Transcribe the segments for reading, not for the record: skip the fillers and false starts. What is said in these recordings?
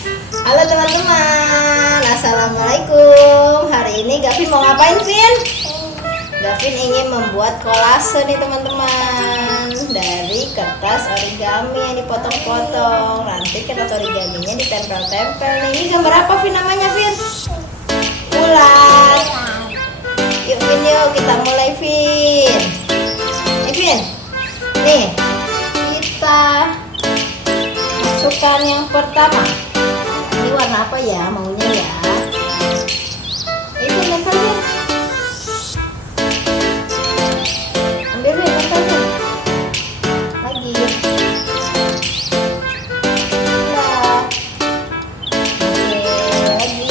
Halo teman-teman, assalamualaikum. Hari ini Gavin mau ngapain, Vin? Gavin ingin membuat kolase nih teman-teman, dari kertas origami yang dipotong-potong. Nanti kertas origaminya ditempel-tempel nih. Ini gambar apa, Vin, namanya, Vin? Ulat. Yuk, Vin, yuk kita mulai, Vin. Nih, Vin. Nih, kita masukkan yang pertama. Ini warna apa ya maunya ya? Itu lempar deh. Ambil deh, lempar deh. Lagi. Nah. Oke, lagi.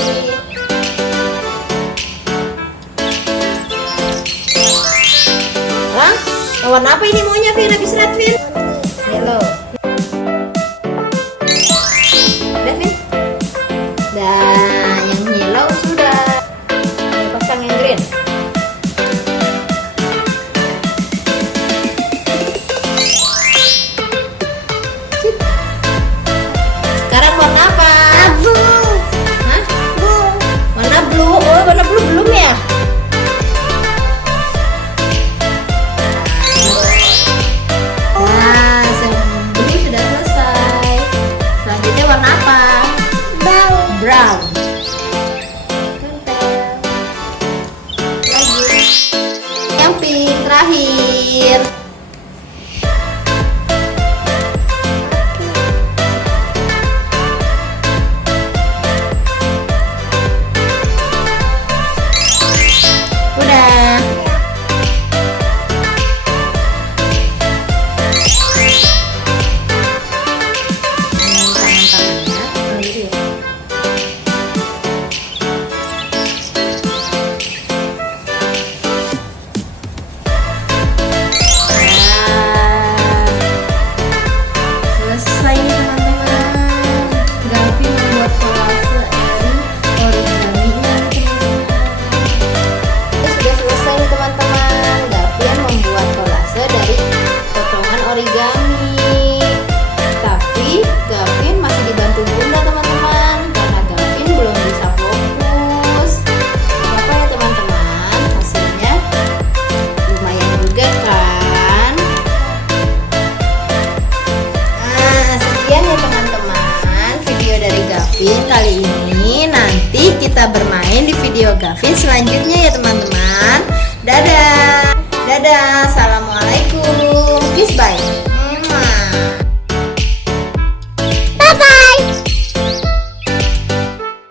Hah? Warna apa ini maunya, Vin? Habis lihat, Vin. Yellow. Udah, Vin? Dan yang yellow sudah. Pasang yang green. Sekarang warna apa? Blue. Hah? Blue. Warna blue. Oh, warna blue belum ya? Nah, ini sudah selesai. Selanjutnya warna apa? Brown. Tempel. Lagi. Yang pink terakhir. Udah. Selesai nih teman-teman. Gavin membuat kolase dari origaminya. Sudah selesai nih teman-teman. Gavin membuat kolase dari potongan origami. Tapi Gavin masih dibantu Bunda teman-teman, karena Gavin belum bisa fokus. Apa ya teman-teman? Hasilnya lumayan juga kan? Sekian ya teman-teman video dari Gavin kali ini. Nanti kita bermain di video Gavin selanjutnya ya teman-teman. Dadah. Dadah. Assalamualaikum. Kiss bye.